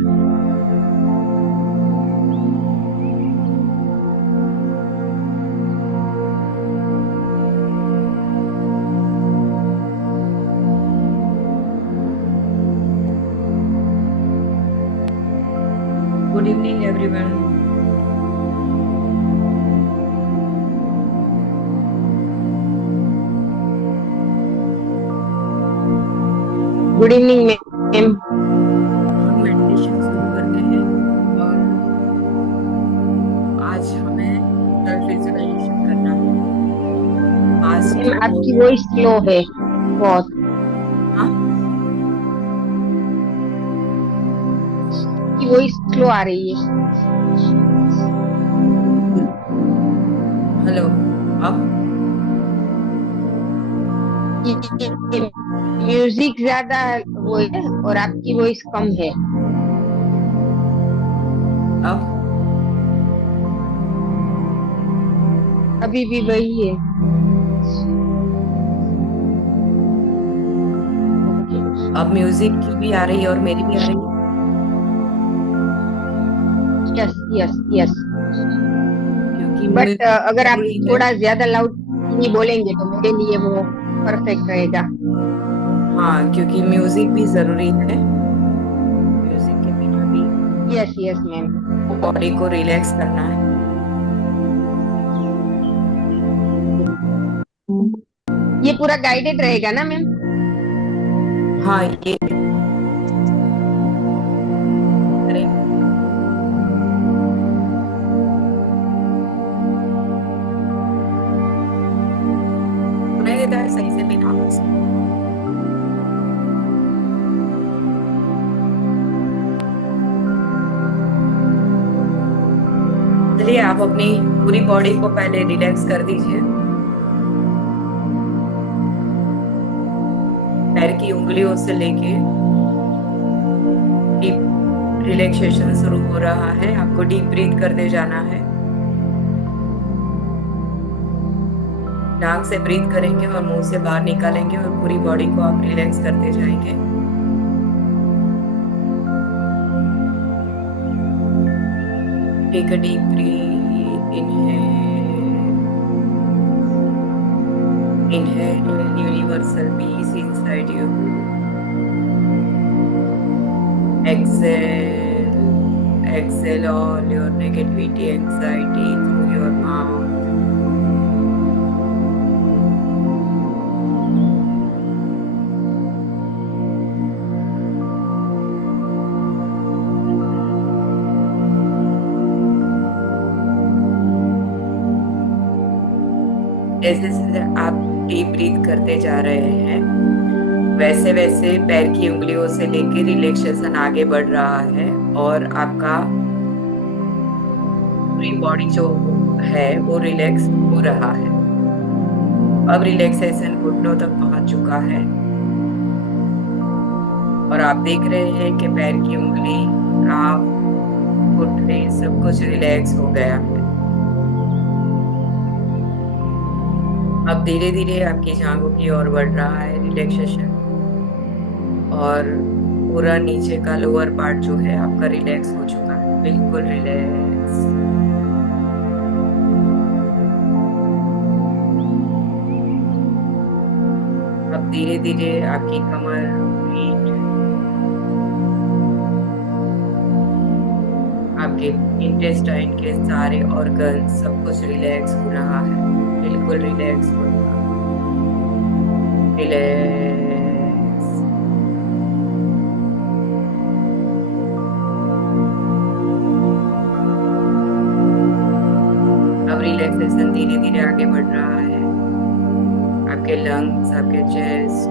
Good evening, everyone. Good evening ma'am. हम meditation शुरू करते हैं और आज हमें सेल्फ विजुअलाइजेशन करना है। पास्ट मैम को। आपकी वॉइस स्लो है बहुत। हाँ, आपकी वॉइस स्लो आ रही है। हेलो। अब म्यूजिक ज्यादा वो है और आपकी वॉइस कम है। अब अभी भी वही है। ओके। अब म्यूजिक की भी आ रही है और मेरी भी आ रही है। Yes yes yes. क्योंकि बट म्यूजिक अगर आप जरूरी है। थोड़ा ज्यादा लाउड नहीं बोलेंगे तो मेरे लिए वो परफेक्ट रहेगा। हाँ, क्योंकि म्यूजिक भी जरूरी है। म्यूजिक के बिना भी यस यस मैम। बॉडी को रिलैक्स करना है। ये पूरा गाइडेड रहेगा ना मैम? हाँ, ये करेंगे। सुनाई देता है सही से बिना आवाज के? चलिए, आप अपनी पूरी बॉडी को पहले रिलैक्स कर दीजिए। पैर की उंगलियों से लेके डीप रिलैक्सेशन शुरू हो रहा है। आपको डीप ब्रीथ करते जाना है। नाक से ब्रीथ करेंगे और मुंह से बाहर निकालेंगे और पूरी बॉडी को आप रिलैक्स करते जाएंगे। Take a deep breath. Inhale universal peace inside you. Exhale all your negativity, anxiety through your mouth. जैसे जैसे आप डीप ब्रीथ करते जा रहे हैं, वैसे वैसे पैर की उंगलियों से लेके रिलैक्सेशन आगे बढ़ रहा है और आपका पूरी बॉडी जो है वो रिलैक्स हो रहा है। अब रिलैक्सेशन घुटनों तक पहुंच चुका है और आप देख रहे हैं कि पैर की उंगली, आप, घुटने सब कुछ रिलैक्स हो गया है। अब धीरे धीरे आपकी जांघों की ओर बढ़ रहा है रिलैक्सेशन और पूरा नीचे का लोअर पार्ट जो है आपका रिलैक्स हो चुका है, बिल्कुल रिलैक्स। अब धीरे धीरे आपकी कमर, पीठ, आपके इंटेस्टाइन के सारे ऑर्गन सब कुछ रिलैक्स हो रहा है, बिल्कुल रिलैक्स हो रहा है। रिलैक्स। अब रिलैक्सेशन धीरे धीरे आगे बढ़ रहा है। आपके लंग्स, आपके चेस्ट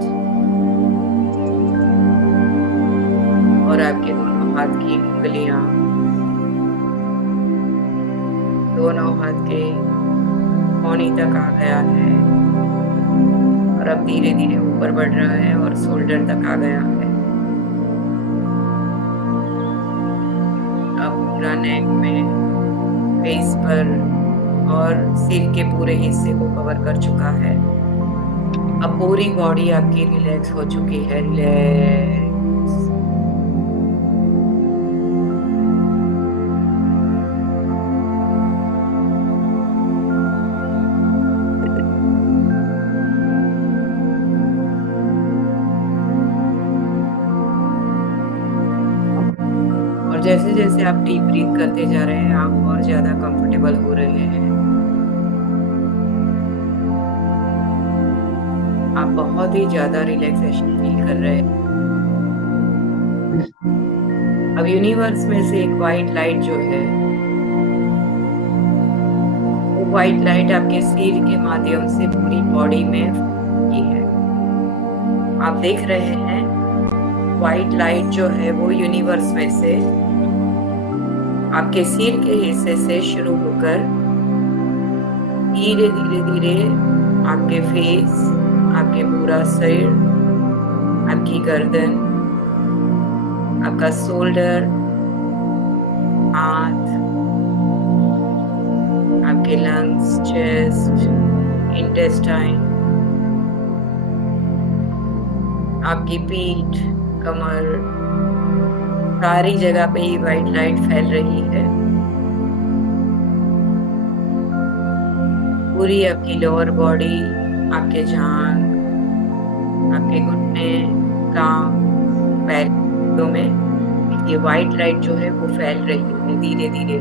और आपके दोनों हाथ की उंगलियां, दोनों हाथ के कोहनी तक आ गया है और अब धीरे धीरे ऊपर बढ़ रहा है और शोल्डर तक आ गया है। अब पूरा नेक में, फेस पर और सिर के पूरे हिस्से को कवर कर चुका है। अब पूरी बॉडी आपकी रिलैक्स हो चुकी है। रिलैक्स। और जैसे जैसे आप डीप ब्रीथ करते जा रहे हैं आप और ज्यादा कंफर्टेबल हो रहे हैं। आप बहुत ही ज्यादा रिलैक्सेशन फील कर रहे हैं। अब यूनिवर्स में से एक वाइट लाइट जो है, वो वाइट लाइट आपके सिर के माध्यम से पूरी बॉडी में की है। आप देख रहे हैं वाइट लाइट जो है वो यूनिवर्स में से आपके सिर के हिस्से से शुरू होकर धीरे धीरे धीरे आपके फेस, आपके पूरा शरीर, आपकी गर्दन, आपका शोल्डर, हाथ, आपके लंग्स, चेस्ट, इंटेस्टाइन, आपकी पीठ, कमर, सारी जगह पे ये वाइट लाइट फैल रही है। पूरी आपकी लोअर बॉडी, आपके जांघ, आपके घुटने, टांग, पैरों में ये वाइट लाइट जो है वो फैल रही है धीरे धीरे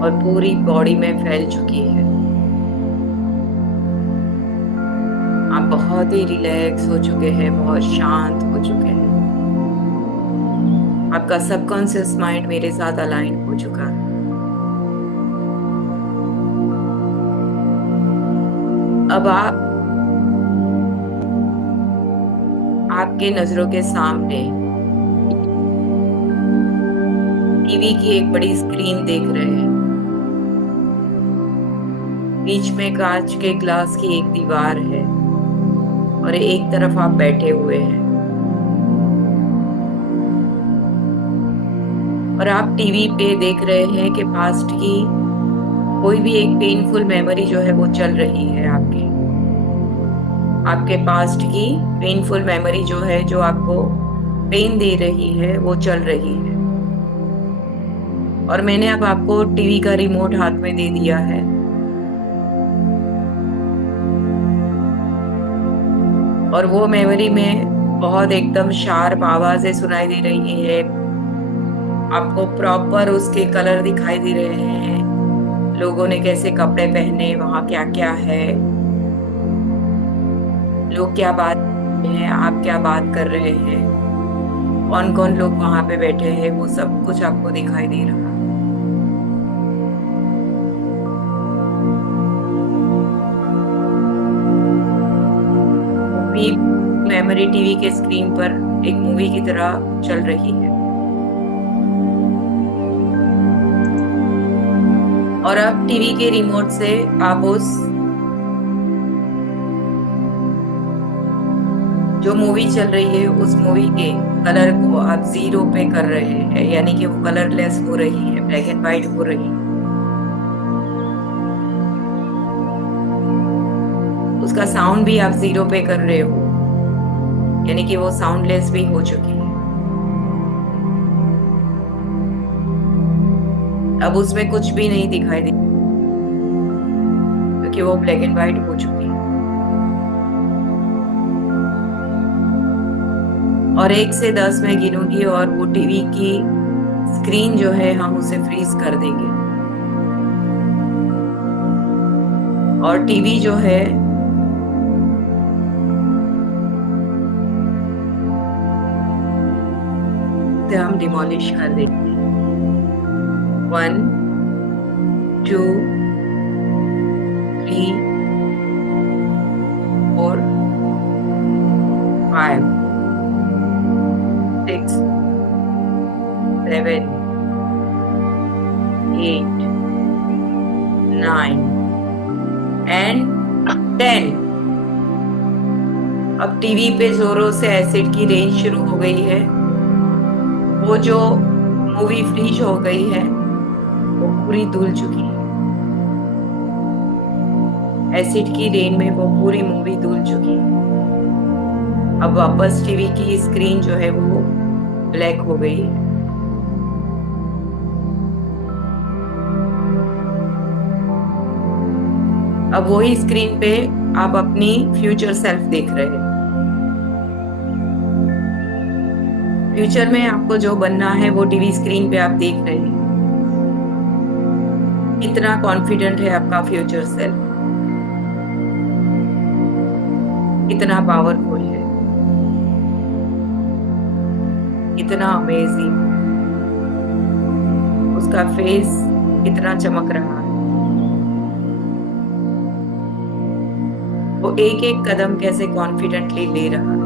और पूरी बॉडी में फैल चुकी है। आप बहुत ही रिलैक्स हो चुके हैं, बहुत शांत हो चुके हैं। आपका सबकॉन्शियस माइंड मेरे साथ अलाइन हो चुका है। अब आपके नजरों के सामने टीवी की एक बड़ी स्क्रीन देख रहे हैं। बीच में कांच के ग्लास की एक दीवार है और एक तरफ आप बैठे हुए हैं और आप टीवी पे देख रहे हैं कि पास्ट की कोई भी एक पेनफुल मेमोरी जो है वो चल रही है। आपके पास्ट की पेनफुल मेमोरी जो है, जो आपको पेन दे रही है, वो चल रही है। और मैंने अब आपको टीवी का रिमोट हाथ में दे दिया है। और वो मेमोरी में बहुत एकदम शार्प आवाजें सुनाई दे रही है। आपको प्रॉपर उसके कलर दिखाई दे रहे हैं, लोगों ने कैसे कपड़े पहने, वहां क्या क्या है, लोग क्या बात कर रहे हैं, आप क्या बात कर रहे हैं, कौन कौन लोग वहां पे बैठे हैं, वो सब कुछ आपको दिखाई दे रहा है। मेमोरी टीवी के स्क्रीन पर एक मूवी की तरह चल रही है। और अब टीवी के रिमोट से आप उस जो मूवी चल रही है उस मूवी के कलर को आप 0 पे कर रहे हैं, यानी कि वो कलरलेस हो रही है, ब्लैक एंड व्हाइट हो रही है। उसका साउंड भी आप 0 पे कर रहे हो, यानी कि वो साउंडलेस भी हो चुकी है। अब उसमें कुछ भी नहीं दिखाई दे क्योंकि वो ब्लैक एंड व्हाइट हो चुकी है। और 1 से 10 मैं गिनूंगी और वो टीवी की स्क्रीन जो है हम उसे फ्रीज कर देंगे। और टीवी जो है से हम डिमोलिश कर देंगे। 1 2 3 4 5 6 7 8 9 एंड 10। अब टीवी पे जोरों से एसिड की रेंज शुरू हो गई है। वो जो मूवी फ्रीज हो गई है वो पूरी धुल चुकी है। एसिड की रेन में वो पूरी मूवी धुल चुकी है। अब वापस टीवी की स्क्रीन जो है वो ब्लैक हो गई है। अब वही स्क्रीन पे आप अपनी फ्यूचर सेल्फ देख रहे हैं। फ्यूचर में आपको जो बनना है वो टीवी स्क्रीन पे आप देख रहे हैं। कितना कॉन्फिडेंट है आपका फ्यूचर सेल्फ, कितना पावरफुल है, कितना अमेजिंग, उसका फेस कितना चमक रहा है, वो एक एक कदम कैसे कॉन्फिडेंटली ले रहा है।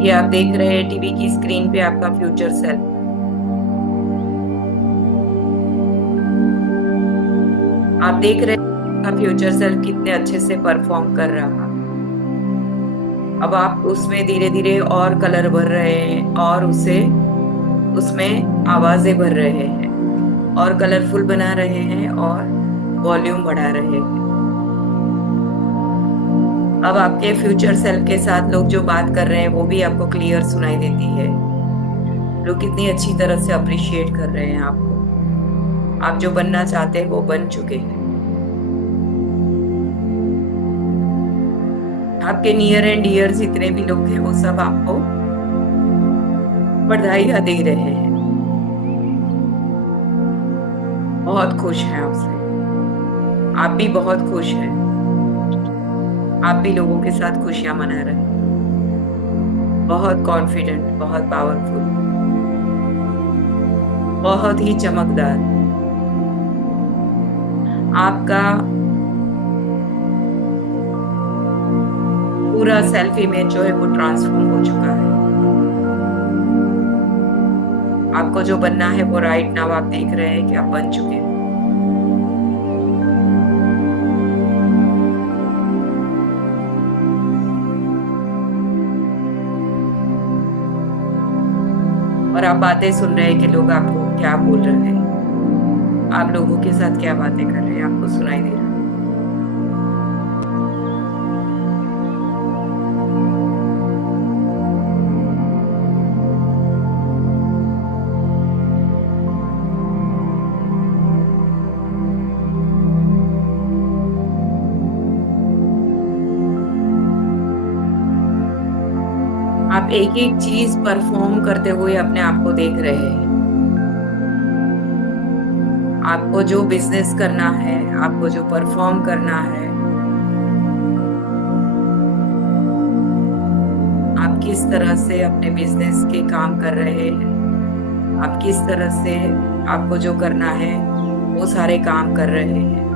ये आप देख रहे हैं टीवी की स्क्रीन पे आपका फ्यूचर सेल्फ। आप देख रहे हैं आपका फ्यूचर सेल्फ कितने अच्छे से परफॉर्म कर रहा है। अब आप उसमें धीरे धीरे और कलर भर रहे हैं और उसे उसमें आवाजें भर रहे हैं और कलरफुल बना रहे हैं और वॉल्यूम बढ़ा रहे हैं। अब आपके फ्यूचर सेल्फ के साथ लोग जो बात कर रहे हैं वो भी आपको क्लियर सुनाई देती है। लोग कितनी अच्छी तरह से अप्रिशिएट कर रहे हैं आपको। आप जो बनना चाहते हैं वो बन चुके हैं। आपके नियर एंड डियर जितने भी लोग हैं वो सब आपको बधाइयां दे रहे हैं, बहुत खुश हैं आपसे। आप भी बहुत खुश हैं। आप भी लोगों के साथ खुशियां मना रहे हैं। बहुत कॉन्फिडेंट, बहुत पावरफुल, बहुत ही चमकदार। आपका पूरा सेल्फ इमेज जो है वो ट्रांसफॉर्म हो चुका है। आपको जो बनना है वो राइट नाउ आप देख रहे हैं कि आप बन चुके हैं। और आप बातें सुन रहे हैं कि लोग आपको क्या बोल रहे हैं। आप लोगों के साथ क्या बातें कर रहे हैं आपको सुनाई दे रहा है। आप एक एक चीज परफॉर्म करते हुए अपने आप को देख रहे हैं। आपको जो बिजनेस करना है, आपको जो परफॉर्म करना है, आप किस तरह से अपने बिजनेस के काम कर रहे हैं, आप किस तरह से आपको जो करना है वो सारे काम कर रहे हैं।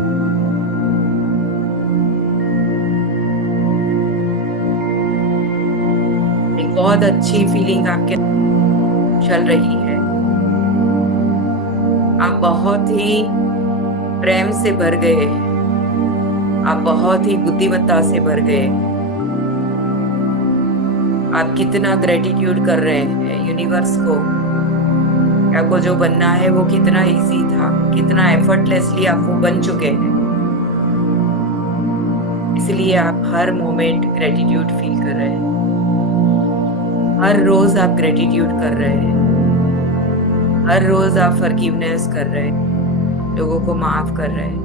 एक बहुत अच्छी फीलिंग आपके चल रही है। आप बहुत ही प्रेम से भर गए हैं। आप बहुत ही बुद्धिमत्ता से भर गए। आप कितना ग्रेटिट्यूड कर रहे हैं यूनिवर्स को। आपको जो बनना है वो कितना इजी था, कितना एफर्टलेसली आप वो बन चुके हैं। इसलिए आप हर मोमेंट ग्रेटिट्यूड फील कर रहे हैं। हर रोज आप ग्रेटिट्यूड कर रहे हैं। हर रोज आप फॉरगिवनेस कर रहे हैं, लोगों को माफ कर रहे हैं।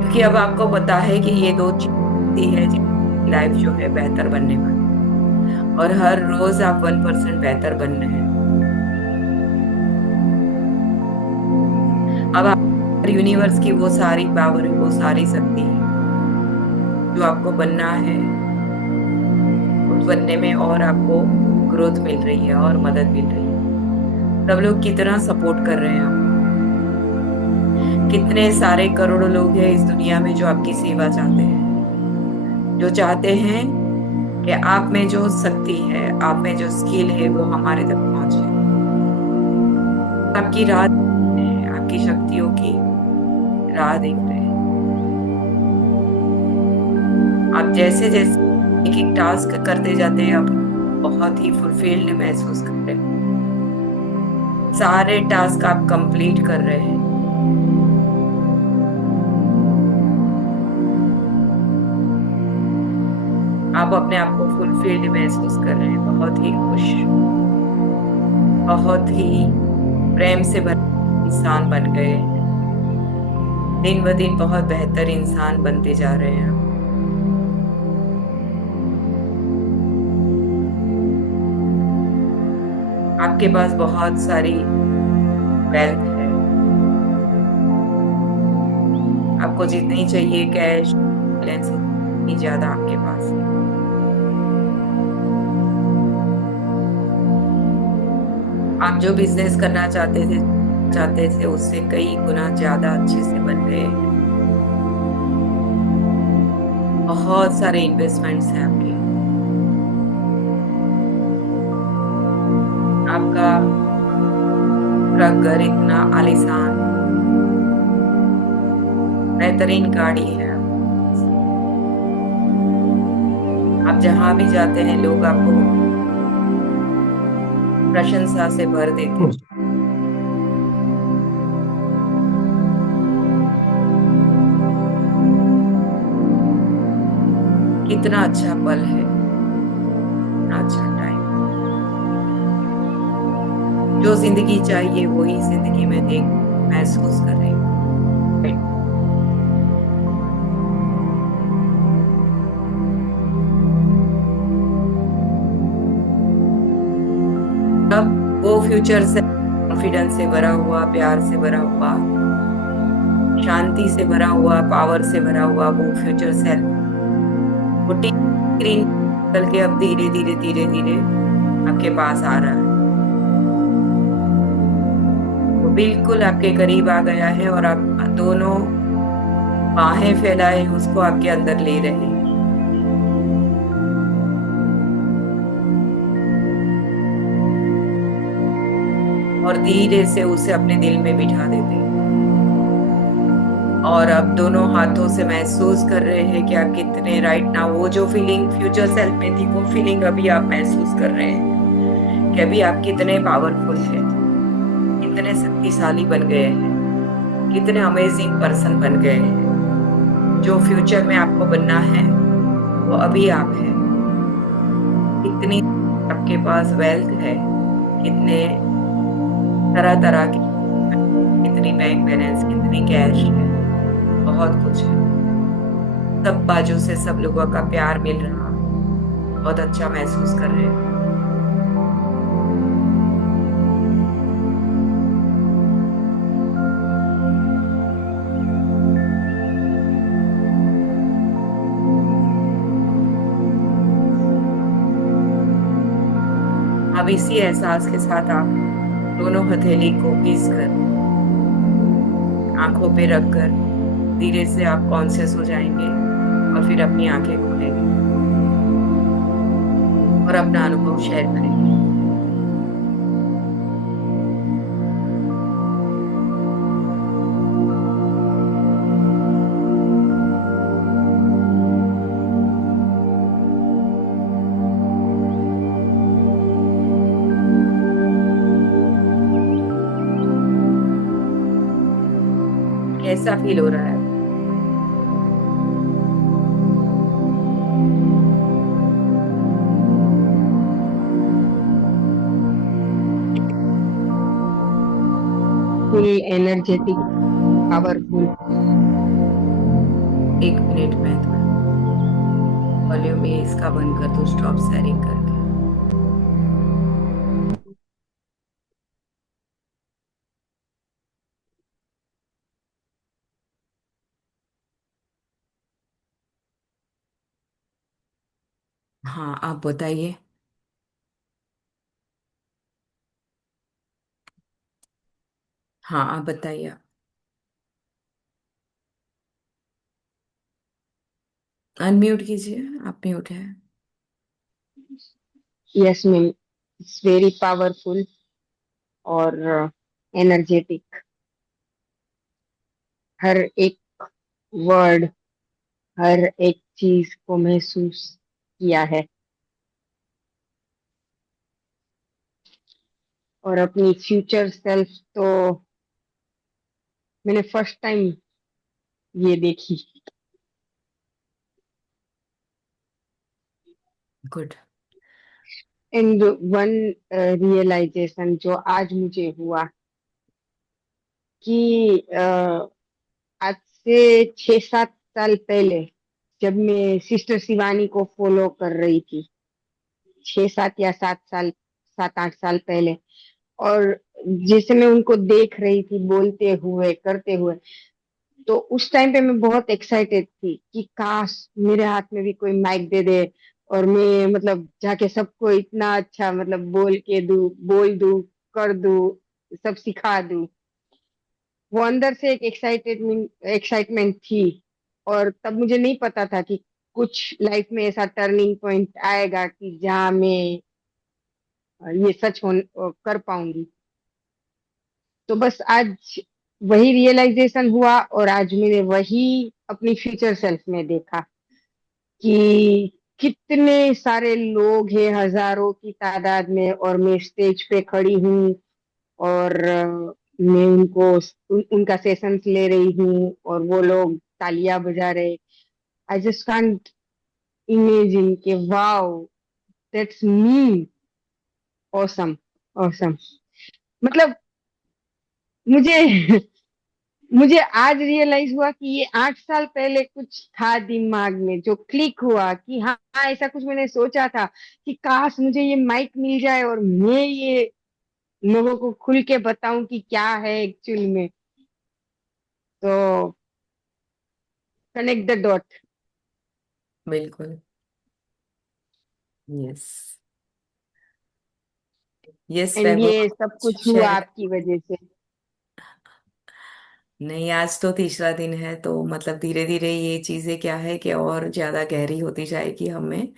क्योंकि अब आपको पता है कि ये दो चीजें है लाइफ जो है बेहतर बनने वाली, और हर रोज आप 1% बेहतर बन रहे हैं। अब आप यूनिवर्स की वो सारी पावर है, वो सारी शक्ति है जो आपको बनना है उस बनने में, और आपको ग्रोथ मिल रही है और मदद मिल रही है। सब लोग कितना सपोर्ट कर रहे हैं। कितने सारे करोड़ों लोग हैं इस दुनिया में जो आपकी सेवा चाहते हैं, जो चाहते हैं कि आप में जो शक्ति है, आप में जो स्किल है वो हमारे तक पहुंचे। आपकी राह है, आपकी शक्तियों की राह देख रहे हैं। आप जैसे जैसे एक एक टास्क करते जाते हैं, आप बहुत ही फुलफिल्ड महसूस कर रहे हैं। सारे टास्क आप कंप्लीट कर रहे हैं। आप अपने आप को फुलफिल्ड महसूस कर रहे हैं, बहुत ही खुश, बहुत ही प्रेम से भरे इंसान बन गए। दिन ब दिन बहुत बेहतर इंसान बनते जा रहे हैं। आपके पास बहुत सारी वेल्थ है। आपको जितनी चाहिए कैश बैलेंस उतनी ज्यादा आपके पास है। आप जो बिजनेस करना चाहते थे उससे कई गुना ज्यादा अच्छे से बन गए हैं। बहुत सारे इन्वेस्टमेंट्स हैं आपके। आपका पूरा घर इतना आलीशान, बेहतरीन गाड़ी है। आप जहां भी जाते हैं लोग आपको प्रशंसा से भर देते हैं। कितना अच्छा पल है, कितना अच्छा टाइम। जो जिंदगी चाहिए वही जिंदगी में देख महसूस कर रही हूँ। अब वो फ्यूचर से कॉन्फिडेंस से भरा हुआ, प्यार से भरा हुआ, शांति से भरा हुआ, पावर से भरा हुआ वो फ्यूचर सेल्फ वो स्क्रीन निकल के अब धीरे धीरे धीरे धीरे आपके पास आ रहा है। वो बिल्कुल आपके करीब आ गया है और आप दोनों बाहें फैलाए उसको आपके अंदर ले रहे हैं। और धीरे से उसे अपने दिल में बिठा देते हैं। और अब दोनों हाथों से महसूस कर रहे हैं कि आप कितने राइट नाउ वो जो फीलिंग फ्यूचर सेल्फ में थी वो फीलिंग अभी आप महसूस कर रहे हैं कि अभी आप कितने पावरफुल हैं, कितने शक्तिशाली बन गए हैं, कितने अमेजिंग पर्सन बन गए हैं। जो फ्यूचर में आपको बनना है वो अभी आप हैं। कितनी आपके पास वेल्थ है, कितने तरह तरह की, कितनी बैंक बैलेंस, कितनी कैश है, बहुत कुछ है। सब बाजू से सब लोगों का प्यार मिल रहा, बहुत अच्छा महसूस कर रहे हैं। अब इसी एहसास के साथ आप दोनों हथेली को घिस कर आंखों पे रखकर धीरे से आप कॉन्शियस हो जाएंगे और फिर अपनी आंखें खोलेंगे और अपना अनुभव शेयर करेंगे। कैसा फील हो रहा है? Full energetic, powerful. 1 मिनट में थोड़ा वॉल्यूम में इसका बंद कर दो, स्टॉप शेयरिंग करके। हाँ आप बताइए। हाँ आप बताइए। अनम्यूट कीजिए, आप म्यूट है। Yes ma'am, it's very powerful और एनर्जेटिक। हर एक वर्ड, हर एक चीज को महसूस किया है और अपनी फ्यूचर सेल्फ तो मैंने फर्स्ट टाइम ये देखी। गुड। एंड वन रियलाइजेशन जो आज मुझे हुआ कि आज से 6-7 साल पहले जब मैं सिस्टर शिवानी को फॉलो कर रही थी, 6-7 या 7 साल 7 8 साल पहले। और जैसे मैं उनको देख रही थी बोलते हुए करते हुए, तो उस टाइम पे मैं बहुत एक्साइटेड थी कि काश मेरे हाथ में भी कोई माइक दे दे और मैं मतलब जाके सबको इतना अच्छा मतलब बोल दूं, कर दूं, सब सिखा दूं। वो अंदर से एक एक्साइटमेंट थी। और तब मुझे नहीं पता था कि कुछ लाइफ में ऐसा टर्निंग पॉइंट आएगा कि जहाँ मैं ये कर पाऊंगी। तो बस आज वही रियलाइजेशन हुआ, और आज मैंने वही अपनी फ्यूचर सेल्फ में देखा कि कितने सारे लोग हैं हजारों की तादाद में, और मैं स्टेज पे खड़ी हूँ, और मैं उनका सेशंस ले रही हूँ और वो लोग तालियां बजा रहे। आई जस्ट कांट इमेजिन कि wow, that's me, awesome, awesome. मतलब मुझे मुझे आज रियलाइज हुआ कि ये 8 साल पहले कुछ था दिमाग में जो क्लिक हुआ कि हाँ हाँ, ऐसा कुछ मैंने सोचा था कि काश मुझे ये माइक मिल जाए और मैं ये लोगों को खुल के बताऊं कि क्या है एक्चुअल में। तो कनेक्ट द डॉट। बिल्कुल। यस। यस एंड वैभव, ये सब कुछ हुआ शेयर आपकी कर। वजह से। नहीं, आज तो तीसरा दिन है, तो मतलब धीरे धीरे ये चीजें क्या है कि और ज्यादा गहरी होती जाएगी हमें।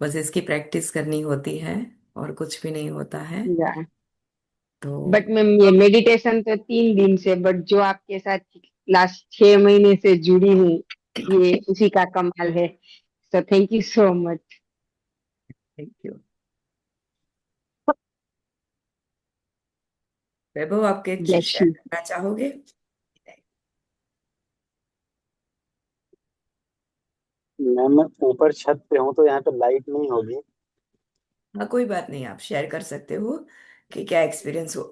बस इसकी प्रैक्टिस करनी होती है, और कुछ भी नहीं होता है। या तो बट मैम, ये मेडिटेशन तो 3 दिन से, बट जो आपके साथ लास्ट 6 महीने से जुड़ी हूँ, ये उसी का कमाल है। So thank you so much. Thank you. Vaibhav, आपके ब्लेस शेयर यू। करना चाहोगे? मैं ऊपर छत पे हूँ तो यहाँ पे लाइट नहीं होगी। हाँ, कोई बात नहीं, आप शेयर कर सकते हो कि क्या एक्सपीरियंस हो।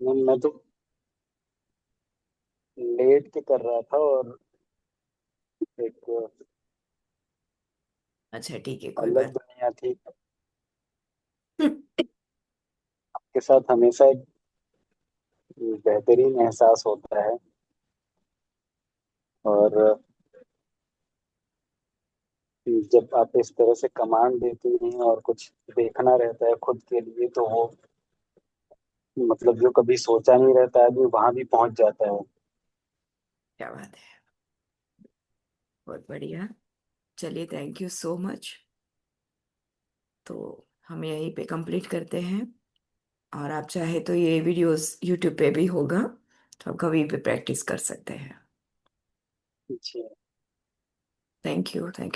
मैं तो लेट के कर रहा था, और एक अच्छा, ठीक है, कोई अलग बात दुनिया थी। नहीं। के साथ हमेशा एक बेहतरीन एहसास होता है। और जब आप इस तरह से कमांड देती हैं और कुछ देखना रहता है खुद के लिए, तो वो मतलब जो कभी सोचा नहीं रहता है आदमी वहां भी पहुंच जाता है। क्या बात है, बहुत बढ़िया। चलिए, थैंक यू सो मच। तो हम यहीं पे कंप्लीट करते हैं। और आप चाहे तो ये वीडियोस यूट्यूब पे भी होगा, तो आप कभी भी प्रैक्टिस कर सकते हैं। जी। Thank you, thank you.